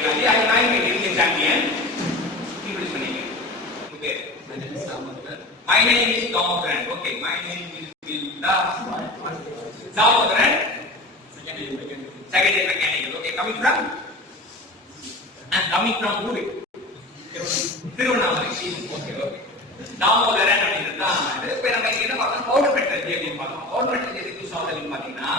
technology. I am ladies and champion. Introduce my name. Okay. My name is Damodaran. Okay. My name is Damodaran. Second year mechanical. Okay. Coming from? I'm coming from Puri. Tirunelveli. Okay. Okay. Damodaran அப்படிங்கிறது தான். இப்போ நம்ம என்ன பார்த்தோம்? Powder metallurgy அப்படின்னு பார்த்தோம். Powder metallurgy எதுக்கு use ஆகுதுன்னு பார்த்தீங்கன்னா